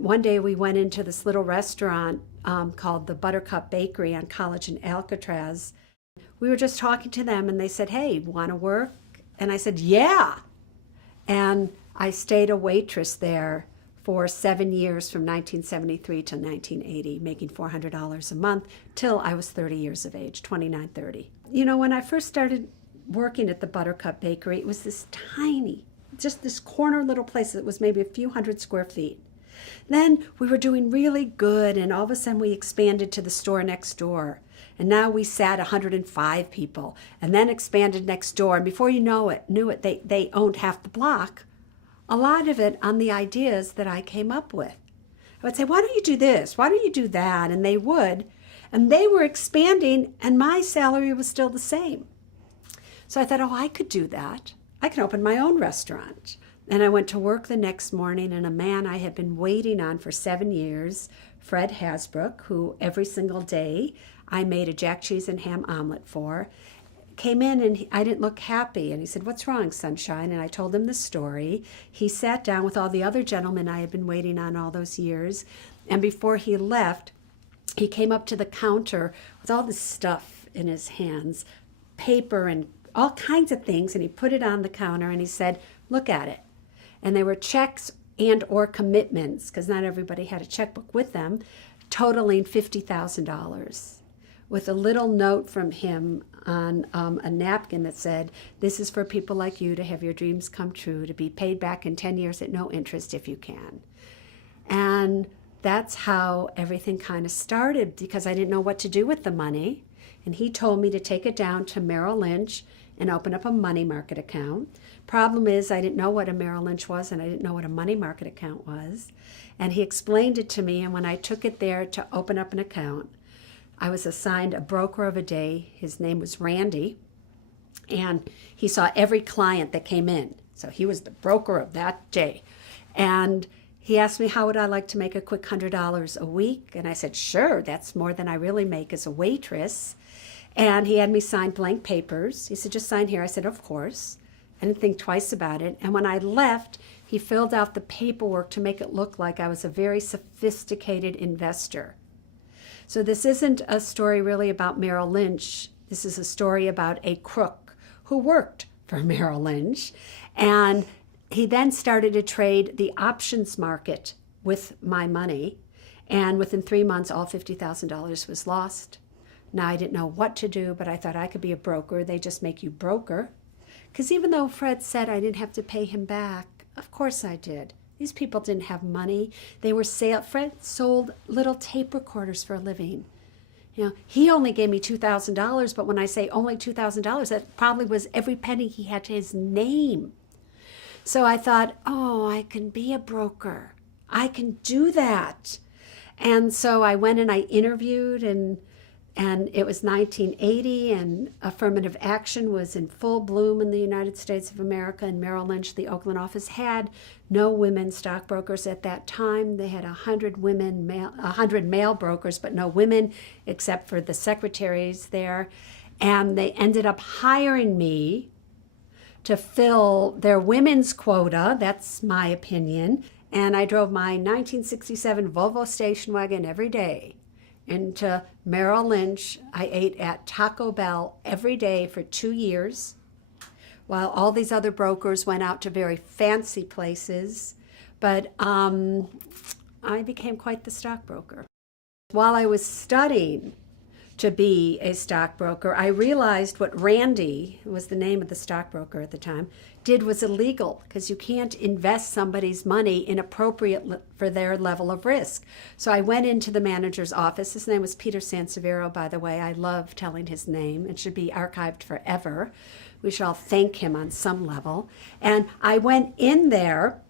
One day we went into this little restaurant called the Buttercup Bakery on College and Alcatraz. We were just talking to them and they said, "Hey, want to work?" And I said, "Yeah." And I stayed a waitress there for 7 years from 1973 to 1980, making $400 a month till I was 30 years of age, 29, 30. You know, when I first started working at the Buttercup Bakery, it was this tiny, just this corner little place that was maybe a few hundred square feet. Then we were doing really good, and all of a sudden we expanded to the store next door. And now we sat 105 people, and then expanded next door. And before you knew it, they owned half the block. A lot of it on the ideas that I came up with. I would say, "Why don't you do this? Why don't you do that?" And they would. And they were expanding, and my salary was still the same. So I thought, oh, I could do that. I can open my own restaurant. And I went to work the next morning, and a man I had been waiting on for 7 years, Fred Hasbrook, who every single day I made a jack cheese and ham omelet for, came in, and I didn't look happy. And he said, "What's wrong, Sunshine?" And I told him the story. He sat down with all the other gentlemen I had been waiting on all those years. And before he left, he came up to the counter with all this stuff in his hands, paper and all kinds of things. And he put it on the counter and he said, "Look at it." And they were checks and or commitments, because not everybody had a checkbook with them, totaling $50,000, with a little note from him on a napkin that said, "This is for people like you to have your dreams come true, to be paid back in 10 years at no interest if you can." And that's how everything kind of started, because I didn't know what to do with the money. And he told me to take it down to Merrill Lynch and open up a money market account. Problem is, I didn't know what a Merrill Lynch was, and I didn't know what a money market account was. And he explained it to me, and when I took it there to open up an account, I was assigned a broker of a day. His name was Randy, and he saw every client that came in. So he was the broker of that day. And he asked me, how would I like to make a quick $100 a week? And I said, sure, that's more than I really make as a waitress. And he had me sign blank papers. He said, just sign here. I said, of course. I didn't think twice about it. And when I left, he filled out the paperwork to make it look like I was a very sophisticated investor. So this isn't a story really about Merrill Lynch. This is a story about a crook who worked for Merrill Lynch. And he then started to trade the options market with my money. And within 3 months, all $50,000 was lost. Now, I didn't know what to do, but I thought I could be a broker. They just make you broker. Because even though Fred said I didn't have to pay him back, of course I did. These people didn't have money. They were Fred sold little tape recorders for a living. You know, he only gave me $2,000, but when I say only $2,000, that probably was every penny he had to his name. So I thought, oh, I can be a broker. I can do that. And so I went and I interviewed, and it was 1980, and affirmative action was in full bloom in the United States of America. And Merrill Lynch, the Oakland office, had no women stockbrokers at that time. They had 100 male brokers, but no women except for the secretaries there. And they ended up hiring me to fill their women's quota. That's my opinion. And I drove my 1967 Volvo station wagon every day into Merrill Lynch. I ate at Taco Bell every day for 2 years, while all these other brokers went out to very fancy places. But I became quite the stockbroker. While I was studying to be a stockbroker, I realized what Randy, who was the name of the stockbroker at the time, did was illegal, because you can't invest somebody's money inappropriate for their level of risk. So I went into the manager's office. His name was Peter Sansevero, by the way. I love telling his name. It should be archived forever. We should all thank him on some level. And I went in there.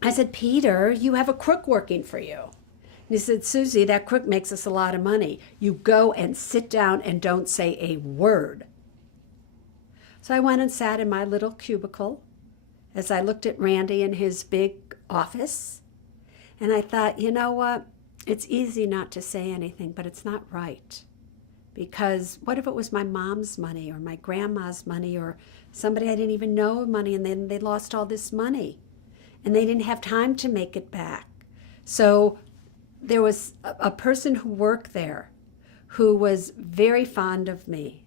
I said, Peter, you have a crook working for you. And he said, Susie, that crook makes us a lot of money. You go and sit down and don't say a word. So I went and sat in my little cubicle as I looked at Randy in his big office. And I thought, you know what? It's easy not to say anything, but it's not right. Because what if it was my mom's money or my grandma's money or somebody I didn't even know money, and then they lost all this money and they didn't have time to make it back? So there was a person who worked there who was very fond of me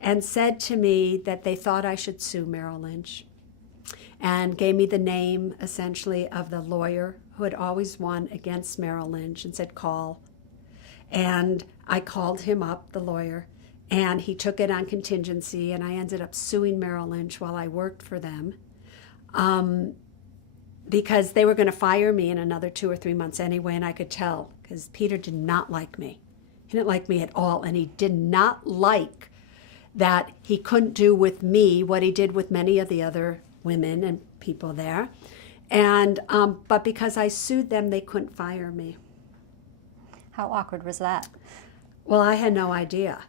and said to me that they thought I should sue Merrill Lynch, and gave me the name, essentially, of the lawyer who had always won against Merrill Lynch, and said, call. And I called him up, the lawyer, and he took it on contingency, and I ended up suing Merrill Lynch while I worked for them, because they were going to fire me in another 2 or 3 months anyway, and I could tell, because Peter did not like me. He didn't like me at all, and he did not like that he couldn't do with me what he did with many of the other women and people there. And but because I sued them, they couldn't fire me. How awkward was that? Well, I had no idea.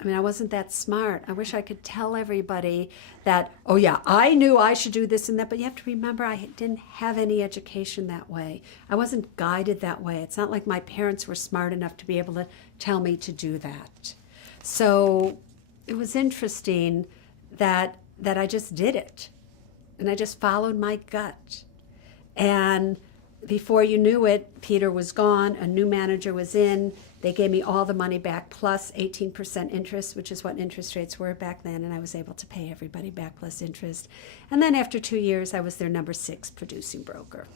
I mean, I wasn't that smart. I wish I could tell everybody that, oh yeah, I knew I should do this and that, but you have to remember I didn't have any education that way. I wasn't guided that way. It's not like my parents were smart enough to be able to tell me to do that. So it was interesting that I just did it. And I just followed my gut. And before you knew it, Peter was gone, a new manager was in, they gave me all the money back plus 18% interest, which is what interest rates were back then, and I was able to pay everybody back plus interest. And then after 2 years, I was their number 6 producing broker.